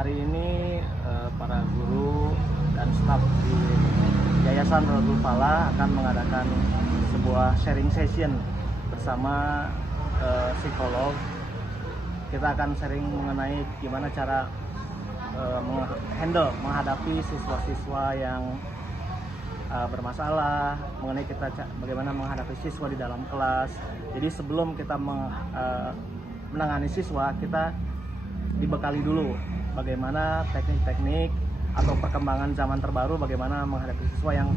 hari ini para guru dan staf di Yayasan Rohul Falah akan mengadakan sebuah sharing session bersama psikolog. Kita akan sharing mengenai gimana cara menghadapi siswa-siswa yang bermasalah, mengenai bagaimana menghadapi siswa di dalam kelas. Jadi sebelum kita menangani siswa, kita dibekali dulu bagaimana teknik-teknik atau perkembangan zaman terbaru, bagaimana menghadapi siswa yang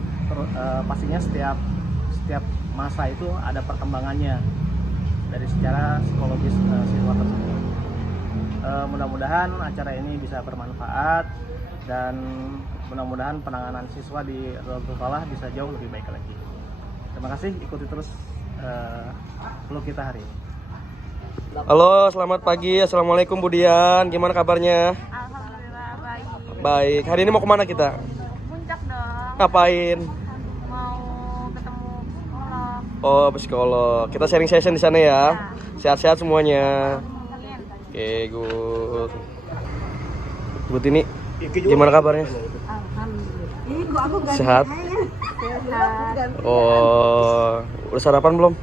pastinya setiap masa itu ada perkembangannya dari secara psikologis siswa tersebut. Mudah-mudahan acara ini bisa bermanfaat dan mudah-mudahan penanganan siswa di Rohul Falah bisa jauh lebih baik lagi. Terima kasih, ikuti terus vlog kita hari ini. Halo, selamat pagi. Assalamualaikum Bu Dian. Gimana kabarnya? Alhamdulillah baik. Baik. Hari ini mau kemana kita? Puncak dong. Ngapain? Mau ketemu psikolog. Oh, psikolog. Kita sharing session di sana ya. Sehat-sehat semuanya. Amin. Oke, good. Bu Tini, gimana kabarnya? Alhamdulillah. Sehat? Sehat. Oh, udah sarapan belum?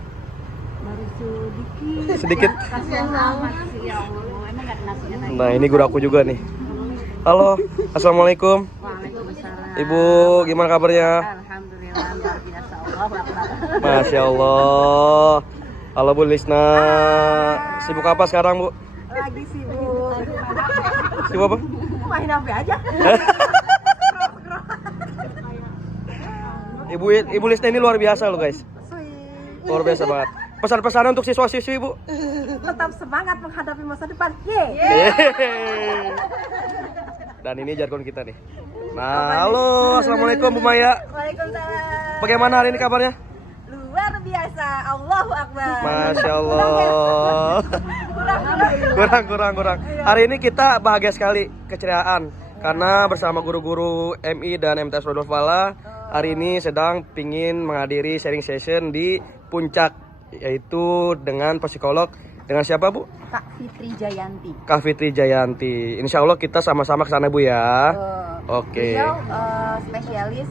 Baru sedikit. Sedikit. Kasihan banget sih ya Allah. Emang gak ada nasinya lagi. Nah, ini guru aku juga nih. Halo, assalamualaikum. Waalaikumsalam. Ibu, gimana kabarnya? Alhamdulillah luar biasa. Allahu Akbar. Masya Allah. Halo Bu Lisna. Sibuk apa sekarang Bu? Lagi sibuk. Sibuk apa? Main HP aja. Ibu Lisna ini luar biasa loh guys. Luar biasa banget. Pesan-pesan untuk siswa-siswi Bu. Tetap semangat menghadapi masa depan. Yeay. Dan ini jargon kita nih. Nah, halo, assalamualaikum Bu Maya. Waalaikumsalam. Bagaimana hari ini kabarnya? Luar biasa. Allahu Akbar. Masya Allah. Kurang. Hari ini kita bahagia sekali, keceriaan karena bersama guru-guru MI dan MTS Rohul Falah hari ini sedang pingin menghadiri sharing session di Puncak, yaitu dengan psikolog. Dengan siapa Bu? Kak Fitri Jayanti. Kak Fitri Jayanti. Insya Allah kita sama-sama ke sana Bu ya. Oke. Beliau spesialis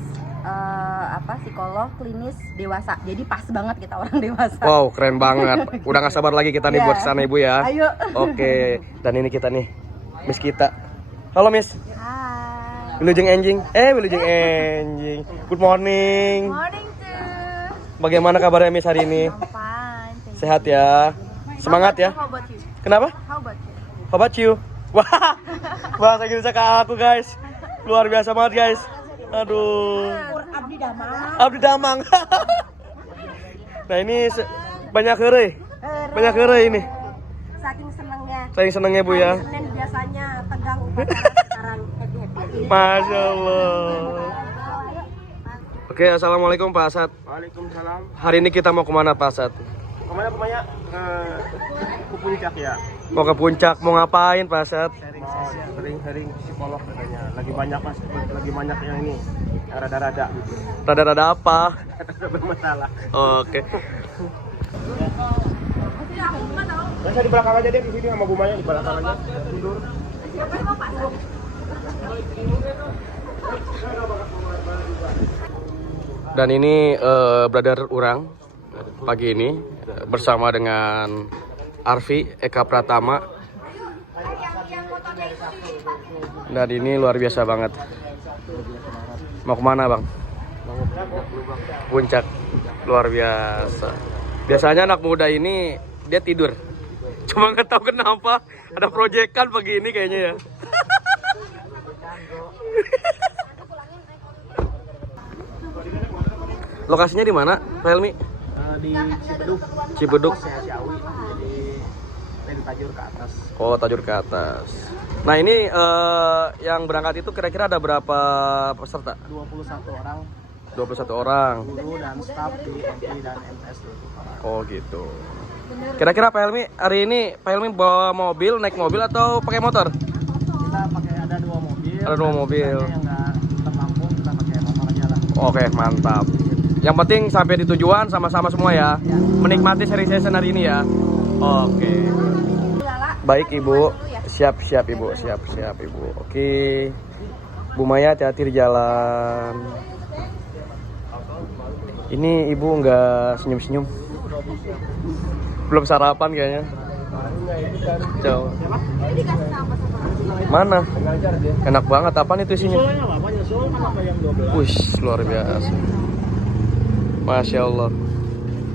psikolog klinis dewasa. Jadi pas banget kita orang dewasa. Wow, keren banget. Udah gak sabar lagi kita nih buat kesana Ibu ya. Ayo. Oke. Dan ini kita nih, Miss kita. Halo Miss. Hai. Wilujeng Enjing. Wilujeng Enjing. Good morning. Morning tuh. Bagaimana kabarnya Miss hari ini? I'm fine. Thank you. Sehat ya. Semangat ya. How about you? Kenapa? How about you? How about you? Wah, bahasa Inggrisnya ke aku guys. Luar biasa banget guys. Aduh. Abdi Damang. Abdi Damang. Nah ini banyak heureuy. Banyak heureuy ini. Saking senengnya. Saking senengnya Bu ya. Senin biasanya tegang upacara, sekarang happy. Masya Allah. Oke, assalamualaikum Pak Asad. Waalaikumsalam. Hari ini kita mau kemana Pak Asad? Kemana? Ke Puncak ya. Mau ke Puncak, mau ngapain Pak Asad? Sharing psikolog katanya. Lagi banyak yang ini, yang rada-rada Rada-rada apa? bermasalah. Oke. Dan saya di belakang aja deh, di sini sama Bu Maya di belakang aja. Tidur. Dan ini brother Urang pagi ini bersama dengan Arfi Eka Pratama. Dan ini luar biasa banget. Mau kemana Bang? Puncak. Luar biasa. Biasanya anak muda ini dia tidur. Cuma nggak tahu kenapa ada proyekan pagi ini kayaknya ya. Lokasinya di mana, Pak Helmi? Di Cibeduk. Cibeduk. Ciawi. Jadi dari Tajur ke atas. Oh, Tajur ke atas. Nah ini yang berangkat itu kira-kira ada berapa peserta? 21 orang 21 orang. guru dan staf di MI dan MTS Rohul Falah. Oh gitu. Kira-kira Pak Helmi hari ini Pak Helmi bawa mobil, naik mobil atau pakai motor? Kita pakai ada 2 mobil. Ada 2 mobil. Yang nggak tertampung kita pakai motor aja lah. Oke, mantap. Yang penting sampai di tujuan sama-sama semua ya. Menikmati sharing session hari ini ya. Oke. Baik Ibu. Siap ibu, siap ibu. Oke, Bu Maya hati-hati di jalan. Ini ibu nggak senyum-senyum. Belum sarapan kayaknya. Coba. Mana? Enak banget. Apaan itu isinya? Wih, luar biasa. Masya Allah.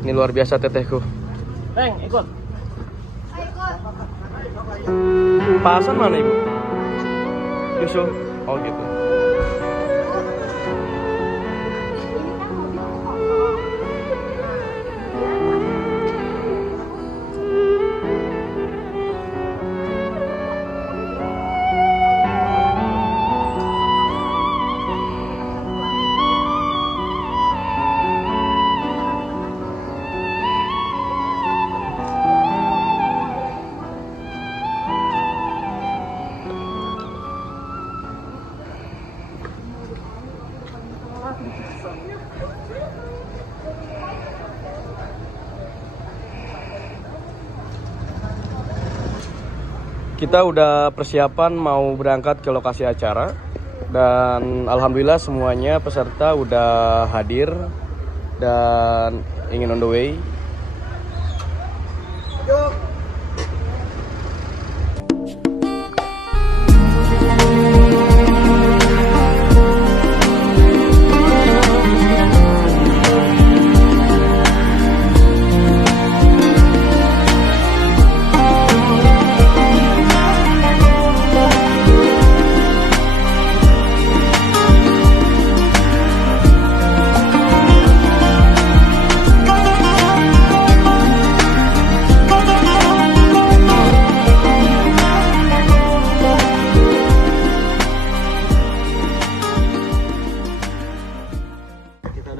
Ini luar biasa tetehku. Neng, ikut. Pasan mana ibu? Yusuf. Oh gitu. Kita udah persiapan mau berangkat ke lokasi acara dan alhamdulillah semuanya peserta udah hadir dan ingin on the way.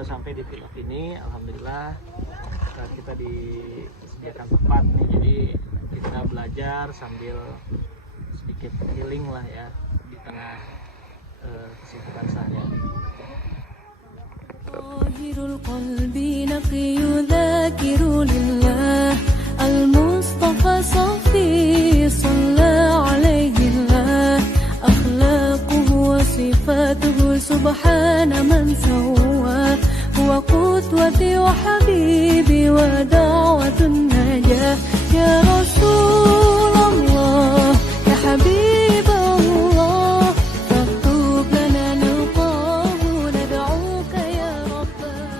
Sampai di vlog ini, alhamdulillah kita disediakan tempat nih, jadi kita belajar sambil sedikit healing lah ya di tengah kesibukan sehari-hari. Tahirul qalbi naqiyyu dzakiru lillah al-mustafa safi sallallahu alaihi wa akhlaquhu wa sifatuhu subhana man sawwa huwa qudwati wa habibi wa da'watun najah ya Rasulullah ya Habiballah faktub lana nalqahu nad'uka ya Rabbana.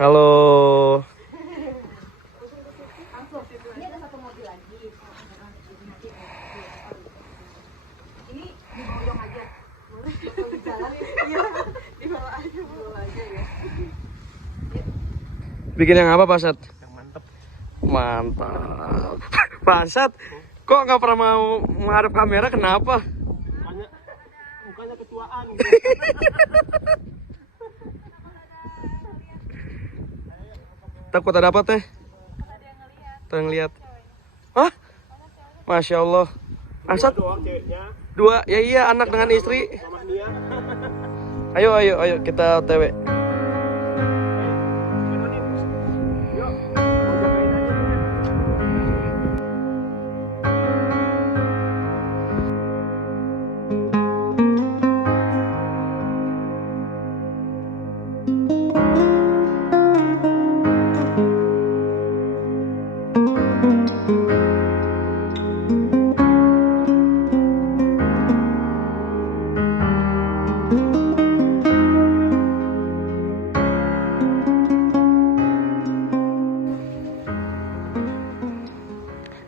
Halo. Bikin yang apa Pak Sat? Yang mantep. Mantap. Pak Sat, kok nggak pernah mau menghadap kamera? Kenapa? Mukanya ketuaan. Takut ada apa teh? Ada yang lihat. Hah? Masya Allah. Asat? Dua, ya iya, anak dengan istri. Ayo kita OTW.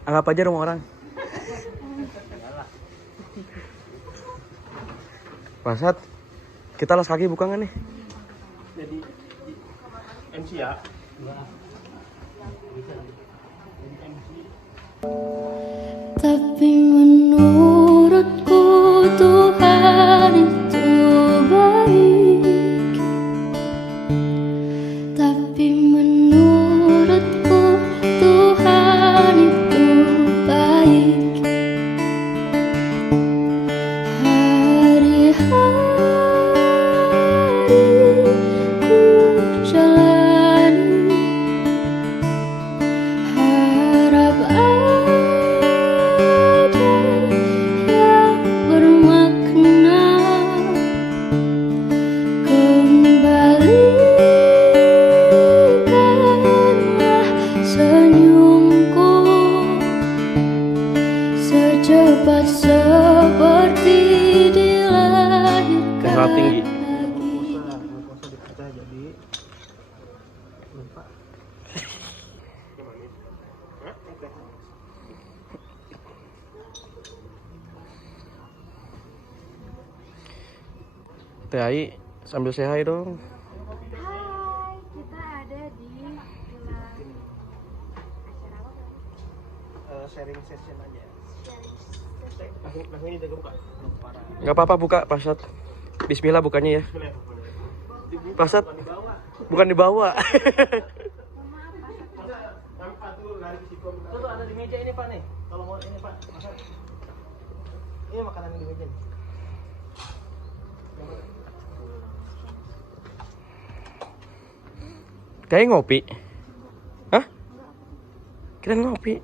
Anggap aja rumah orang. Masat, kita las kaki buka nggak nih? Jadi MC ya. Tapi menurutku Tuhan itu baik. Tapi menurutku Tuhan itu baik. Hari-hari darah tinggi. Glukosa dipecah jadi lupa. Teh Ai, sambil say hi dong. Hai, kita ada di Sharing session aja. Langsung ini udah buka. Nggak apa-apa buka Pasat. Bismillah bukannya ya. Pasat bukan dibawa. Tuh ada di meja ini Pak nih. Kalau mau ini Pak, masak. Ini makanan di meja nih. Kayak ngopi. Hah? Kita ngopi.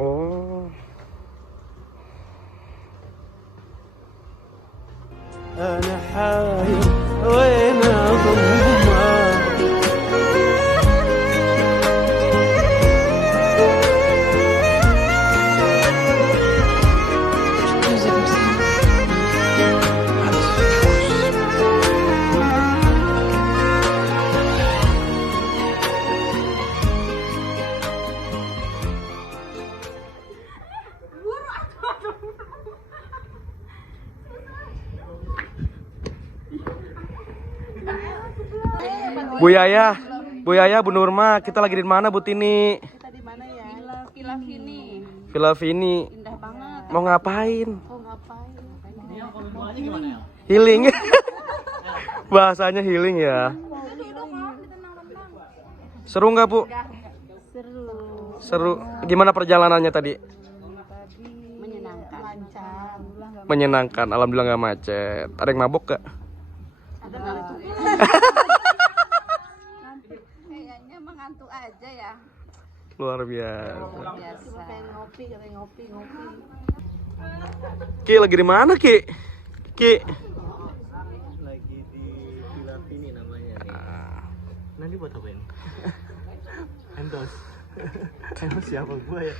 Oh. أنا حاير وين أضمها Bu Yaya, Bu Nurma, kita lagi di mana Bu Tini? kita di mana ya? Villa Vini. Villa Vini. Indah banget. Mau ngapain? Oh, ngapain? Healing. Bahasanya healing ya. Seru nggak Bu? Seru. Seru. Gimana perjalanannya tadi? Menyenangkan. Lancar. Menyenangkan. Alhamdulillah nggak macet. Ada yang mabok gak? Ada kali tuh. Kayaknya mengantuk aja ya. Luar biasa. Biasa. Pengen ngopi, katanya ngopi. Ki lagi di mana Ki? Ki. Lagi di Villa Vini namanya nih. Nanti buat apain? Endorse. Endorse siapa gua ya?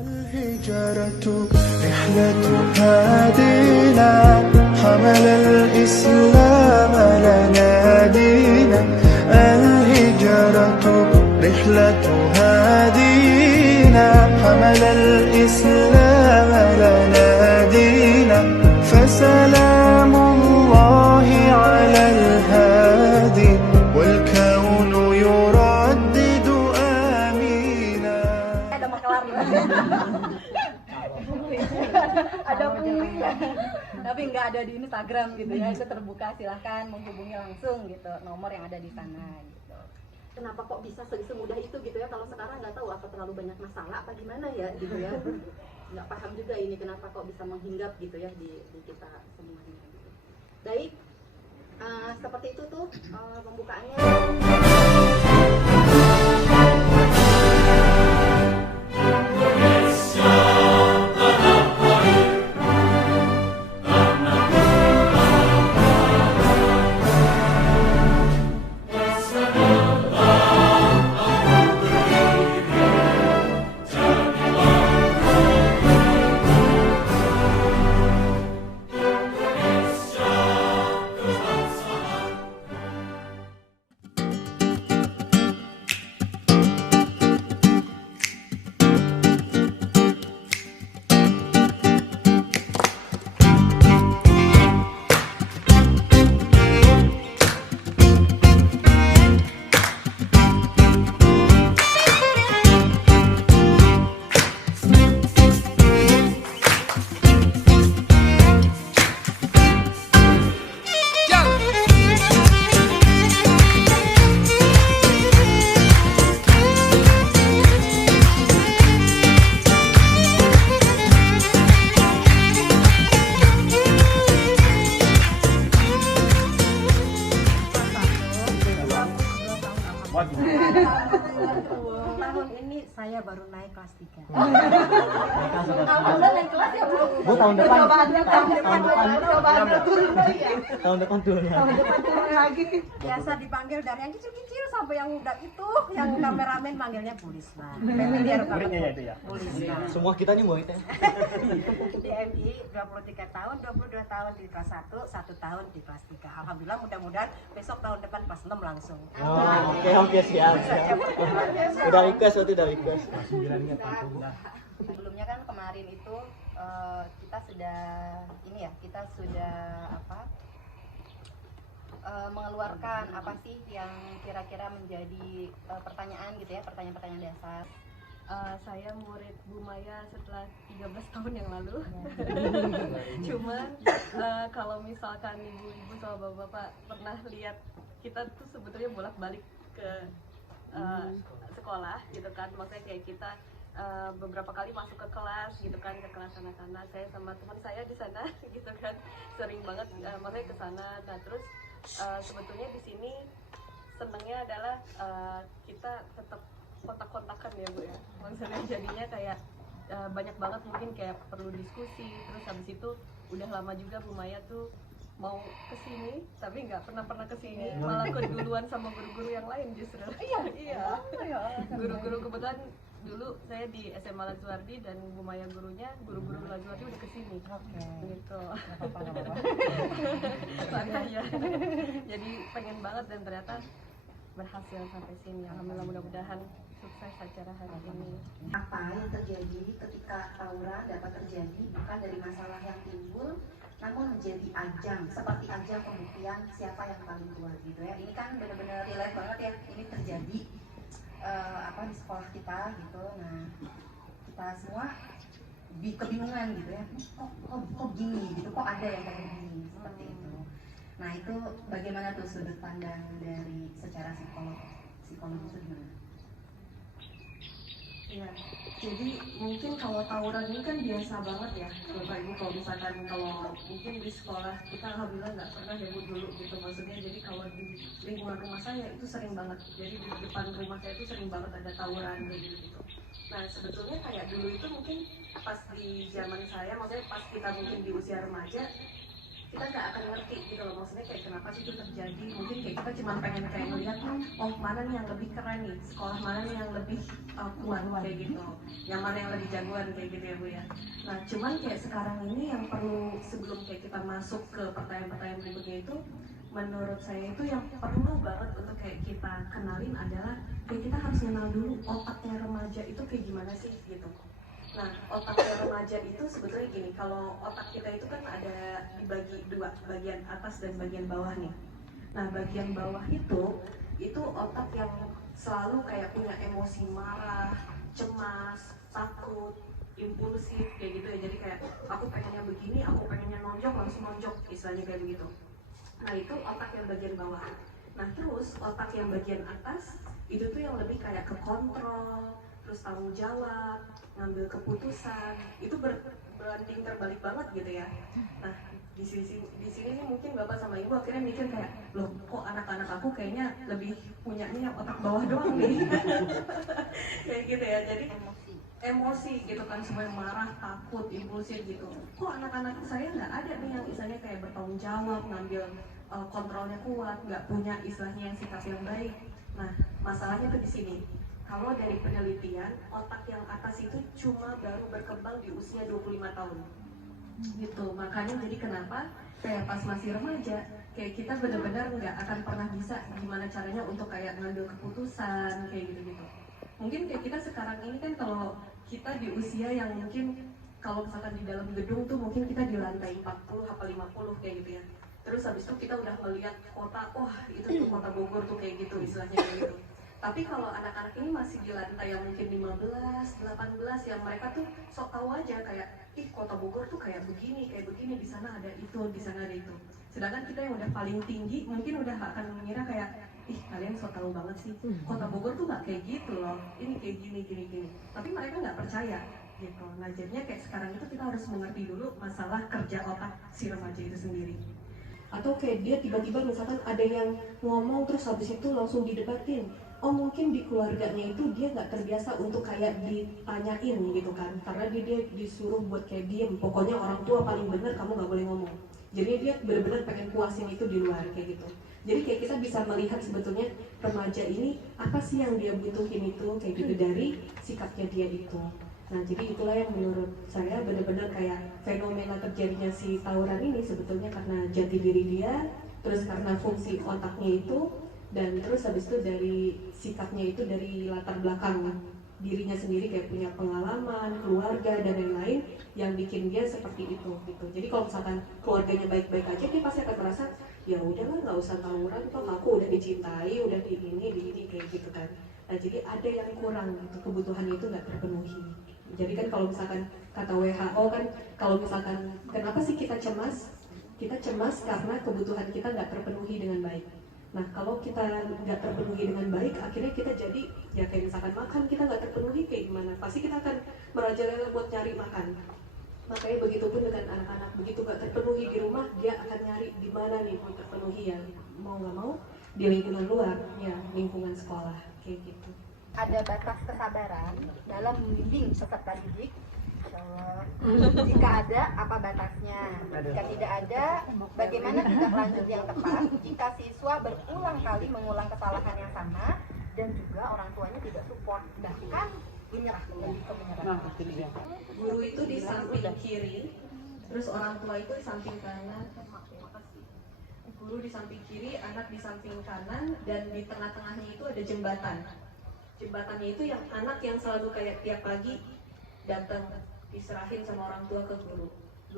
الهجرة رحلة هادينا حمل الإسلام لنا دينا الهجرة رحلة هادينا حمل الإسلام لنا دينا فسلام الله على الهادي والكون يردد آمينا. Ada makelar ada punya tapi nggak ada di Instagram gitu ya, itu terbuka, silahkan menghubungi langsung gitu nomor yang ada di sana gitu. Kenapa kok bisa semudah itu gitu ya, kalau sekarang nggak tahu apa terlalu banyak masalah apa gimana ya gitu ya, nggak paham juga ini kenapa kok bisa menghinggap gitu ya di kita semuanya gitu. Baik, seperti itu tuh pembukaannya. apa gimana? Tahun ini saya baru naik kelas 3. Alhamdulillah naik kelas ya, Bu. Bu, tahun depan. Tahun depan turun ya. turun lagi. Biasa dipanggil dari yang kecil-kecil sampai yang udah itu, yang kameramen manggilnya Bulisma. Biar Muridnya ya itu ya. Bulisma. Semua kita nih muridnya. Di MI 23 tahun, 22 tahun di kelas 1, 1 tahun di kelas 3. Alhamdulillah, mudah-mudahan besok tahun depan kelas 6 langsung. Oh, oke siap. Udah request waktu udah request. Sebelumnya kan kemarin itu kita sudah mengeluarkan apa sih yang kira-kira menjadi pertanyaan gitu ya, pertanyaan-pertanyaan dasar. Saya murid Bu Maya setelah 13 tahun yang lalu. Cuman kalau misalkan ibu-ibu sama bapak-bapak pernah lihat kita tuh sebetulnya bolak-balik ke sekolah gitu kan, maksudnya kayak kita beberapa kali masuk ke kelas gitu kan, ke kelas sana-sana, saya sama teman saya di sana gitu kan, sering banget maksudnya ke sana. Nah terus sebetulnya di sini senangnya adalah kita tetap kontak-kontakan ya Bu ya, maksudnya jadinya kayak banyak banget mungkin kayak perlu diskusi. Terus habis itu udah lama juga Bu Maya tuh mau kesini tapi nggak pernah kesini, malah keduluan sama guru-guru yang lain justru. Iya. Guru-guru kebetulan dulu saya di SMA Lazuardi dan Bu Maya gurunya, guru-guru Lazuardi udah kesini. Gitu. Makanya jadi pengen banget dan ternyata berhasil sampai sini. Alhamdulillah, mudah-mudahan sukses acara hari ini. Apa yang terjadi ketika tawuran dapat terjadi bukan dari masalah yang timbul, namun menjadi ajang, seperti ajang pembuktian siapa yang paling kuat gitu ya. Ini kan benar-benar relate banget ya, ini terjadi di sekolah kita gitu. Nah, kita semua kebingungan gitu ya, kok gini gitu, kok ada yang kayak gini, seperti itu. Nah, itu bagaimana tuh sudut pandang dari secara psikologi itu gimana? Ya, jadi mungkin kalau tawuran ini kan biasa banget ya Bapak Ibu. Kalau misalkan mungkin di sekolah kita alhamdulillah nggak pernah ya Bu dulu gitu, maksudnya jadi kalau di lingkungan rumah saya itu sering banget, jadi di depan rumah saya itu sering banget ada tawuran kayak gitu. Nah sebetulnya kayak dulu itu mungkin pas di zaman saya, maksudnya pas kita mungkin di usia remaja, kita nggak akan ngerti gitu loh, maksudnya kayak kenapa sih itu terjadi. Mungkin kayak kita cuma pengen kayak melihat oh mana nih yang lebih keren nih, sekolah mana nih yang lebih kuat kayak gitu, yang mana yang lebih jagoan kayak gitu ya Bu ya. Nah cuman kayak sekarang ini yang perlu, sebelum kayak kita masuk ke pertanyaan-pertanyaan berikutnya itu, menurut saya itu yang perlu banget untuk kayak kita kenalin adalah kayak kita harus kenal dulu otaknya remaja itu kayak gimana sih gitu. Nah, otaknya remaja itu sebetulnya gini, kalau otak kita itu kan ada dibagi dua, bagian atas dan bagian bawah nih. Nah, bagian bawah itu otak yang selalu kayak punya emosi marah, cemas, takut, impulsif kayak gitu ya. Jadi kayak aku pengennya begini, aku pengennya nonjok, langsung nonjok, istilahnya kayak begitu. Nah, itu otak yang bagian bawah. Nah, terus otak yang bagian atas itu tuh yang lebih kayak ke kontrol, terus tanggung jawab, ngambil keputusan. Itu berbanding terbalik banget gitu ya. Nah di sini nih mungkin bapak sama ibu akhirnya mikir kayak, loh kok anak-anak aku kayaknya lebih punyanya yang otak bawah doang nih. Kayak gitu ya, jadi emosi gitu kan, semuanya marah, takut, impulsif gitu. Kok anak-anak saya nggak ada nih yang istilahnya kayak bertanggung jawab, ngambil kontrolnya kuat, nggak punya istilahnya yang sikap yang baik. Nah masalahnya tuh di sini. Kalau dari penelitian, otak yang atas itu cuma baru berkembang di usia 25 tahun. Gitu, makanya jadi kenapa kayak pas masih remaja, kayak kita benar-benar nggak akan pernah bisa gimana caranya untuk kayak ngambil keputusan, kayak gitu-gitu. Mungkin kayak kita sekarang ini kan kalau kita di usia yang mungkin, kalau misalkan di dalam gedung tuh mungkin kita di lantai 40 apa 50 kayak gitu ya. Terus habis itu kita udah melihat kota, wah itu tuh kota Bogor tuh kayak gitu, istilahnya kayak gitu. Tapi kalau anak-anak ini masih di lantai yang mungkin 15, 18, yang mereka tuh sok tahu aja kayak, ih kota Bogor tuh kayak begini, di sana ada itu, di sana ada itu. Sedangkan kita yang udah paling tinggi mungkin udah akan mengira kayak, ih kalian sok tahu banget sih, kota Bogor tuh nggak kayak gitu loh, ini kayak gini. Tapi mereka nggak percaya gitu. Nah jadinya kayak sekarang itu kita harus mengerti dulu masalah kerja otak si remaja itu sendiri. Atau kayak dia tiba-tiba misalkan ada yang ngomong terus habis itu langsung didebatin. Oh mungkin di keluarganya itu dia nggak terbiasa untuk kayak ditanyain gitu kan, karena dia disuruh buat kayak diem, pokoknya orang tua paling bener, kamu nggak boleh ngomong. Jadi dia benar-benar pengen puasin itu di luar kayak gitu. Jadi kayak kita bisa melihat sebetulnya remaja ini apa sih yang dia butuhin itu kayak gitu dari sikapnya dia itu. Nah jadi itulah yang menurut saya benar-benar kayak fenomena terjadinya si tawuran ini sebetulnya karena jati diri dia, terus karena fungsi otaknya itu, dan terus habis itu dari sikapnya itu dari latar belakang dirinya sendiri kayak punya pengalaman, keluarga dan lain-lain yang bikin dia seperti itu gitu. Jadi kalau misalkan keluarganya baik-baik aja, dia pasti akan merasa ya udahlah nggak usah tawuran, toh aku udah dicintai, udah di ini kayak gitu kan. Nah jadi ada yang kurang gitu, kebutuhan itu nggak terpenuhi. Jadi kan kalau misalkan kata WHO kan, kalau misalkan kenapa sih kita cemas? Kita cemas karena kebutuhan kita nggak terpenuhi dengan baik. Nah kalau kita nggak terpenuhi dengan baik, akhirnya kita jadi ya kayak misalkan makan kita nggak terpenuhi kayak gimana? Pasti kita akan merajalela buat nyari makan. Makanya begitu pun dengan anak-anak, begitu nggak terpenuhi di rumah, dia akan nyari di mana nih mau terpenuhi ya, mau nggak mau di lingkungan luar, ya lingkungan sekolah kayak gitu. Ada batas kesabaran dalam membimbing peserta didik. Jika ada, apa batasnya? Jika tidak ada, bagaimana tindak lanjut yang tepat jika siswa berulang kali mengulang kesalahan yang sama dan juga orang tuanya tidak support, bahkan menyerah, lebih ke menyerah. Guru itu di samping kiri, terus orang tua itu di samping kanan. Guru di samping kiri, anak di samping kanan, dan di tengah-tengahnya itu ada jembatan. Jembatannya itu yang anak yang selalu kayak tiap pagi datang diserahin sama orang tua ke guru.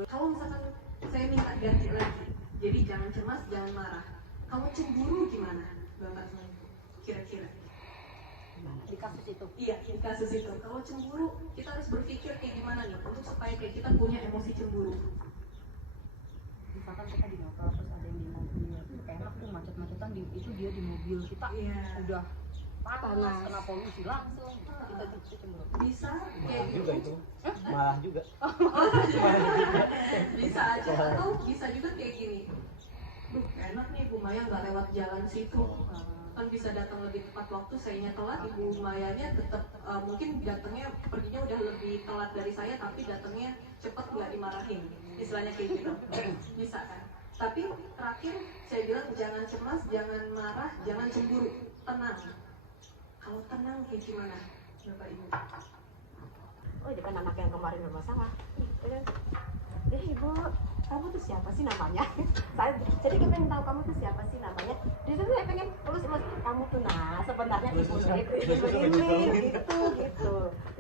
Kalau misalkan saya minta ganti lagi, jadi jangan cemas, jangan marah. Kamu cemburu gimana? Bapaknya itu kira-kira Di kasus itu. iya, di kasus itu kalau cemburu kita harus berpikir kayak gimana nih untuk supaya kayak kita punya emosi cemburu. Misalkan kita di motor terus ada yang di mobil, enak tuh macet-macetan itu dia di mobil kita udah panas, kena polusi langsung kita cemburu. Bisa kayak gitu Juga itu. Malah juga. bisa aja, atau bisa juga kayak gini. Duh enak nih Bu Maya nggak lewat jalan situ, kan bisa datang lebih tepat waktu, sayanya telat, Ibu Mayanya tetap mungkin datangnya perginya udah lebih telat dari saya tapi datangnya cepet nggak dimarahin, istilahnya kayak gitu. Bisa kan? Tapi terakhir saya bilang jangan cemas, jangan marah, jangan cemburu, tenang. Kalau tenang kayak gimana Bapak Ibu? Oh itu kan anak yang kemarin bermasalah. Ibu, kamu tuh siapa sih namanya? Jadi kita pengen tahu kamu tuh siapa sih namanya. Di situ saya pengen terus kamu tuh sebenarnya ibu ini gitu.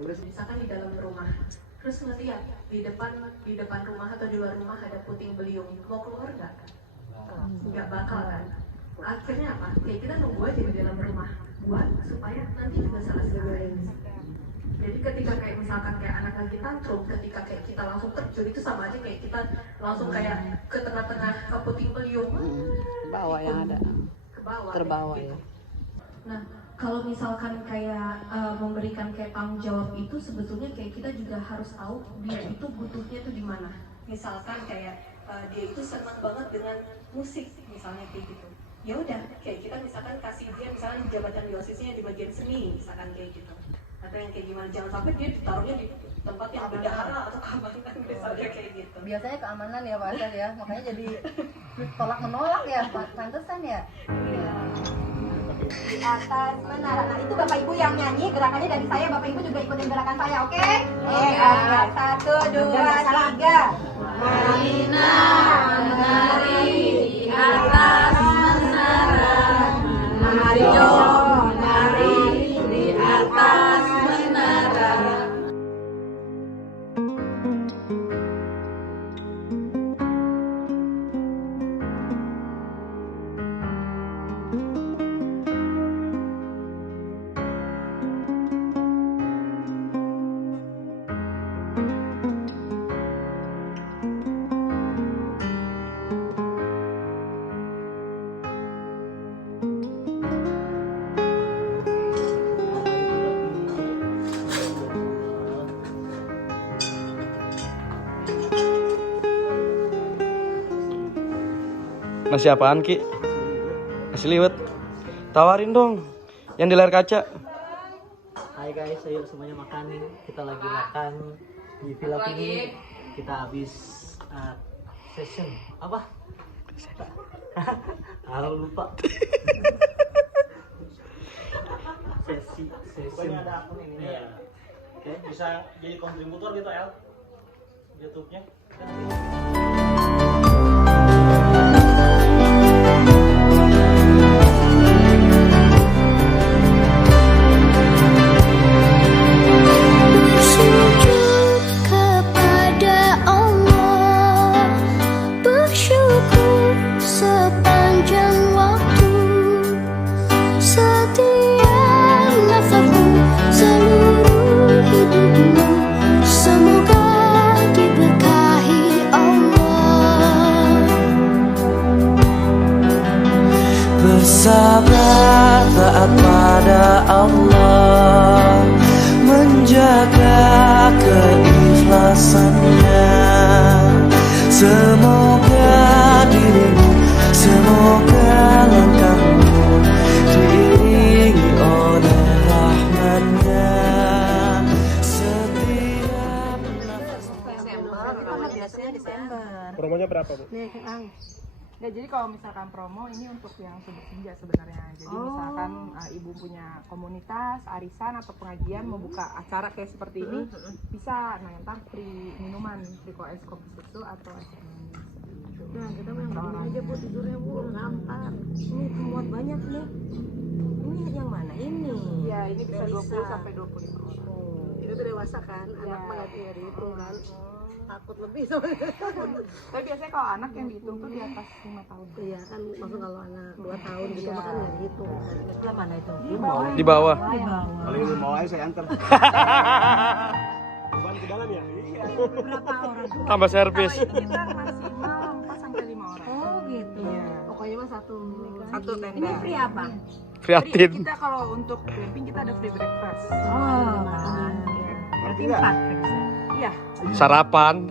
Misalkan di dalam rumah, terus ngeliat di depan rumah atau di luar rumah ada puting beliung, mau keluar nggak? Nggak bakal kan? Akhirnya apa? Kayak kita nunggu aja di dalam rumah buat supaya nanti juga selesai. Jadi ketika kayak misalkan kayak anak lagi tantrum, ketika kayak kita langsung terjun itu sama aja kayak kita langsung kayak ke tengah-tengah ke puting beliung, bawah yang ada ke bawah, terbawa gitu. ya. Nah, kalau misalkan kayak memberikan kayak tanggung jawab itu sebetulnya kayak kita juga harus tahu dia itu butuhnya tuh di mana. Misalkan kayak dia itu senang banget dengan musik, misalnya kayak gitu. Ya udah, kayak kita misalkan kasih dia misalkan jabatan di OSIS-nya di bagian seni, misalkan kayak gitu. Atau yang kayak gimana, jangan sampai dia ditaruhnya di tempat yang bendahara atau keamanan misalnya kayak gitu. Biasanya keamanan ya Pak Asad ya, makanya jadi tolak menolak ya, pantesan ya. Di atas menara. Nah itu Bapak Ibu yang nyanyi, gerakannya dari saya, Bapak Ibu juga ikutin gerakan saya, oke? Oke. 1, 2, 3. Marina menari di atas menara. Mario menari di atas menara. Nasi apaan Ki? Nasi liwet. Tawarin dong yang di layar kaca. Hai guys, ayo semuanya makan nih. Kita lagi makan di villa ini. Kita habis session apa? Lupa. sesi. Pokoknya ada akun ini. Iya. Oke, bisa jadi kontributor gitu El. YouTube-nya. Sujud kepada Allah, bersyukur sepanjang waktu, setiap nafasmu, seluruh hidupmu, semoga diberkahi Allah. Bersabar taat pada Allah, menjaga keikhlasannya. Semoga dirimu, semoga langkahmu diiringi oleh rahmatnya. Setiap Biasanya Desember. Promonya berapa, Bu? Ya, jadi kalau misalkan promo ini untuk yang senja sebenarnya. Jadi misalkan ibu punya komunitas, arisan atau pengajian membuka acara kayak seperti ini, bisa ntar free minuman, free es kopi susu atau es manis. Nah, kita main aja Bu, tidurnya Bu, gampang. Ini muat banyak nih. Ini yang mana? Ini. Ya, ini bisa 20 sampai 25 orang. Itu tuh dewasa kan, anak mah dari itu kan. Takut lebih soalnya. Tapi biasanya kalau anak yang dihitung tuh di atas 5 tahun. Iya kan, maksud kalau anak 2 tahun gitu makan nggak dihitung. Sebelah mana itu? Di bawah. Kalau ibu mau aja saya antar. Bukan ke dalam ya? Berapa orang? Tambah servis. Kita maksimal 4 sampai 5 orang. Oh gitu. Pokoknya mah satu. Satu tenda. Ini free apa? Prihatin. Kita kalau untuk camping kita ada free breakfast. Oh, makan. Berarti 4 Iya. Sarapan.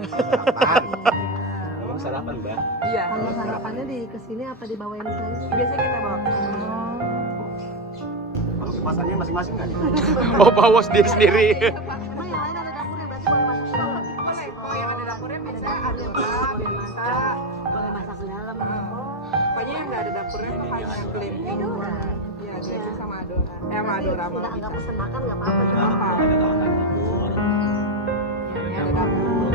Sarapan, Mbak. Iya. Kalau sarapannya di kesini apa dibawain ke sana? Biasanya kita bawa. Kalau kemasannya masing-masing kan? Oh, bawa sendiri. Emang yang lain ada dapurnya berarti boleh masuk ke dalam. Boleh, kalau yang ada dapurnya biasanya ada bak, biar masak. Boleh masak ke dalam. Pokoknya yang nggak ada dapurnya tuh hanya glamping. Iya, glamping sama Adora. Sama Adora sama Nggak kita. pesen makan nggak apa-apa. Nggak apa-apa. Yang ada dapur.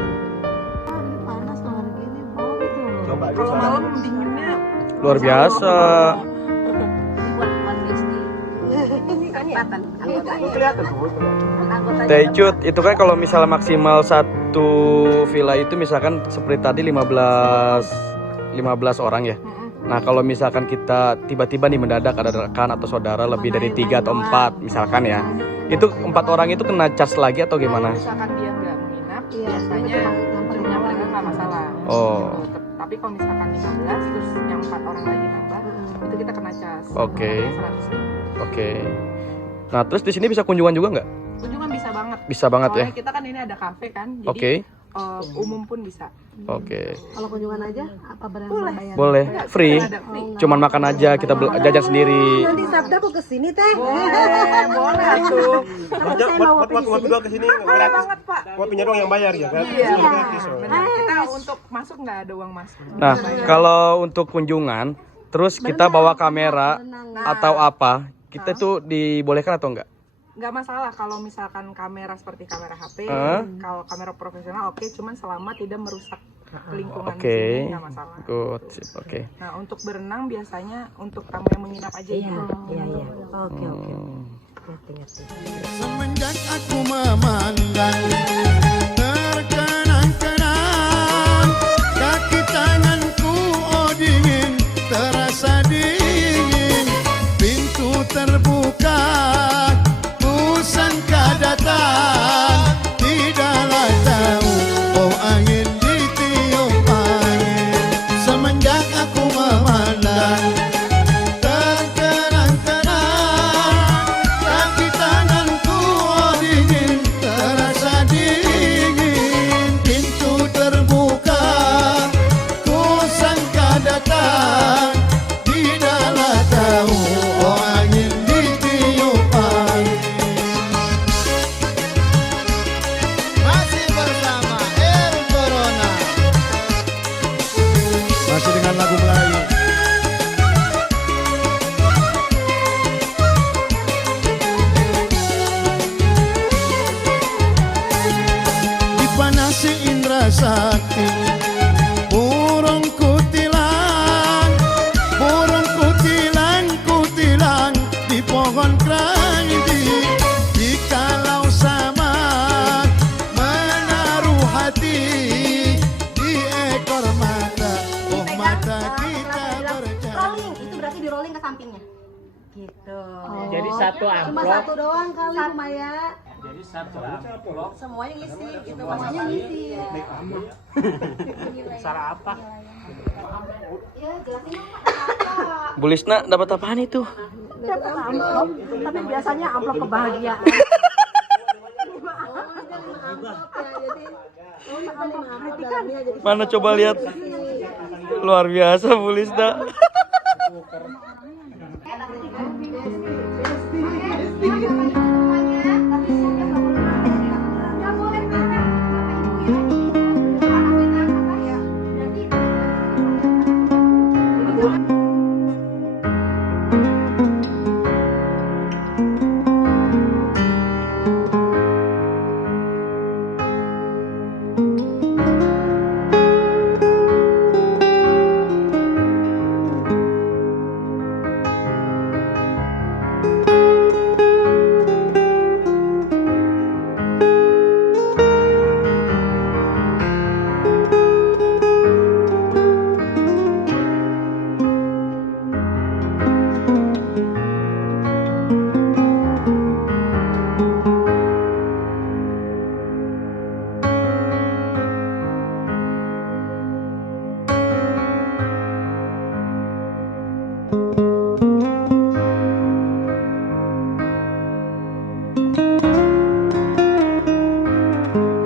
Ah, ini panas loh hari ini. Oh gitu loh. Coba aja. Kalau malam dinginnya Luar biasa. Buat Rizky. Ini kan kelihatan. Kelihatan tuh. Teh Cut, itu kan kalau misalnya maksimal satu villa itu misalkan seperti tadi 15 orang ya. Nah kalau misalkan kita tiba-tiba nih mendadak ada rekan atau saudara lebih dari 3 atau 4 misalkan ya, itu 4 orang itu kena charge lagi atau gimana? kalau misalkan dia nggak menginap, Iya, biasanya cuma nyamperin nggak masalah. Oh. Gitu. Tapi kalau misalkan 15 terus yang 4 orang lagi nambah, itu kita kena cas. Oke. 100. Oke. Nah terus di sini bisa kunjungan juga nggak? Kunjungan bisa banget. Bisa banget ya. Soalnya kita kan ini ada kafe kan, jadi Oke. Umum pun bisa. Oke. Kalau kunjungan aja apa bayar? Boleh. Free. Ada free. Cuman makan aja, kita jajan sendiri. Nanti Sabda aku kesini teh. Boleh tuh. Tapi saya bawa ke sini. ke sini Boleh banget Pak. Kopinya doang yang bayar ya kan? Iya. Gratis, oh. Benar. Kita untuk masuk nggak ada uang masuk. Nah kalau untuk kunjungan, terus kita bawa kamera atau apa, kita tuh dibolehkan atau enggak? Nggak masalah kalau misalkan kamera seperti kamera HP, kalau kamera profesional oke, cuman selama tidak merusak lingkungan di Oke. sini nggak masalah. Good. Sip, oke. Nah untuk berenang biasanya untuk tamu yang menginap aja gitu. Iya. Oke. Semenjak aku memandang terkenang-kenang kaki tanganku oh dingin terasa dingin pintu terbuka pusangka datang tidaklah tahu oh angin ditiup angin semenjak aku memandang terkenang-kenang kaki tanganku oh dingin terasa dingin sakti. Burung kutilang, kutilang di pohon keranji. Jikalau sama menaruh hati di ekor mata, oh mata kita bercanda. Rolling, itu berarti di rolling ke sampingnya. Gitu. Jadi satu Cuma amplop. satu doang kali Maya. Jadi satu amplop. Semuanya ngisi gitu, semuanya ngisi. Sarah apa? Ya, jelasin apa? Bu Lisna dapat apaan itu? Dapat amplop, tapi biasanya amplop kebahagiaan. Mana coba lihat. Luar biasa Bu Lisna.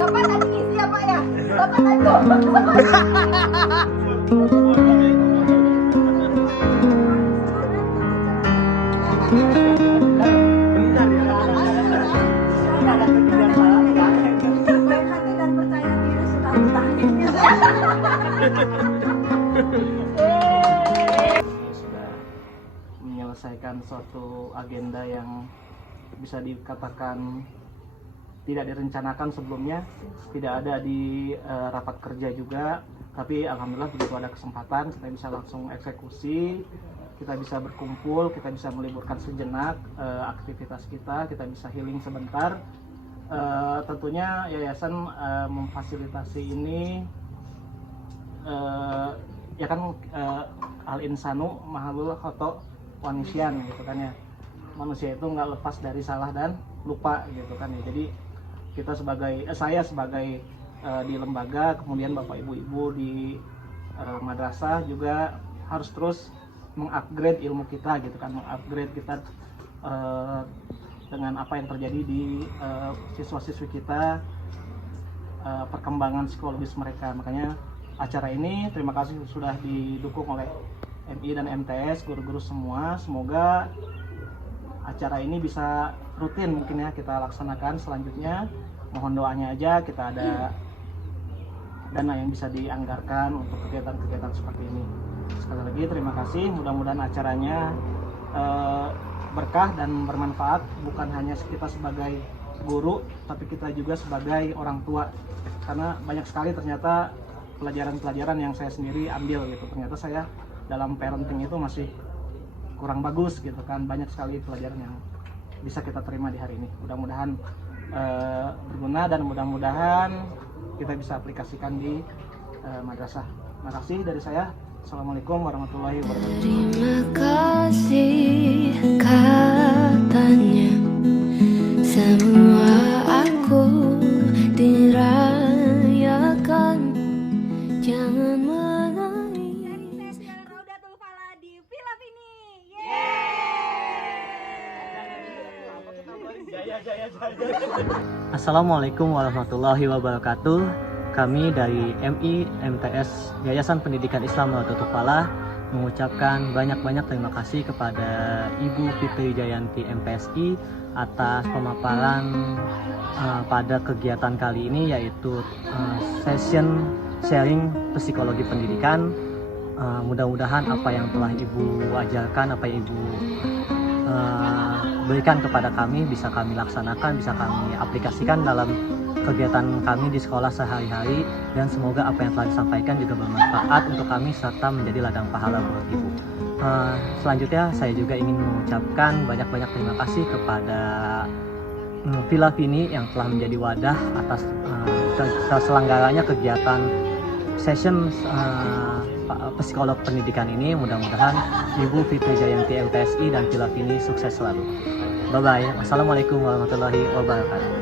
Bapak tadi ngisi apa ya? Bapak tadi. Baik hati dan percaya diri sudah Sudah menyelesaikan suatu agenda yang bisa dikatakan tidak direncanakan sebelumnya, tidak ada di rapat kerja juga, tapi alhamdulillah begitu ada kesempatan kita bisa langsung eksekusi, kita bisa berkumpul, kita bisa meliburkan sejenak aktivitas kita bisa healing sebentar. Tentunya yayasan memfasilitasi ini ya kan al insanu mahalul khoto wanisyan gitu kan ya, manusia itu nggak lepas dari salah dan lupa gitu kan ya. Jadi kita sebagai saya sebagai di lembaga, kemudian bapak ibu-ibu di madrasah juga harus terus mengupgrade ilmu kita gitu kan, mengupgrade kita dengan apa yang terjadi di siswa-siswi kita, perkembangan psikologis mereka. Makanya acara ini terima kasih sudah didukung oleh MI dan MTS, guru-guru semua. Semoga acara ini bisa rutin mungkin ya kita laksanakan selanjutnya. Mohon doanya aja, kita ada dana yang bisa dianggarkan untuk kegiatan-kegiatan seperti ini. Sekali lagi terima kasih, mudah-mudahan acaranya berkah dan bermanfaat, bukan hanya kita sebagai guru, tapi kita juga sebagai orang tua, karena banyak sekali ternyata pelajaran-pelajaran yang saya sendiri ambil gitu. Ternyata saya dalam parenting itu masih kurang bagus gitu kan, banyak sekali pelajaran yang bisa kita terima di hari ini. Mudah-mudahan berguna dan mudah-mudahan kita bisa aplikasikan di madrasah. Terima kasih dari saya. Assalamualaikum warahmatullahi wabarakatuh. Terima kasih katanya, semua aku dirayakan, jangan menangis. Raudatul Falah di Villa Vini. Assalamualaikum warahmatullahi wabarakatuh. Kami dari MI MTS Yayasan Pendidikan Islam Raudatul Falah mengucapkan banyak-banyak terima kasih kepada Ibu Fitri Jayanti MPSI atas pemaparan pada kegiatan kali ini, yaitu session sharing psikologi pendidikan. Mudah-mudahan apa yang telah Ibu ajarkan, apa yang Ibu berikan kepada kami bisa kami laksanakan, bisa kami aplikasikan dalam kegiatan kami di sekolah sehari-hari, dan semoga apa yang telah disampaikan juga bermanfaat untuk kami serta menjadi ladang pahala buat Ibu. Selanjutnya saya juga ingin mengucapkan banyak-banyak terima kasih kepada Villa Vini yang telah menjadi wadah atas terselenggaranya kegiatan session psikolog pendidikan ini. Mudah-mudahan Ibu Fitri Jayanti MTSI dan Villa Vini sukses selalu. Bye-bye. Wassalamualaikum warahmatullahi wabarakatuh.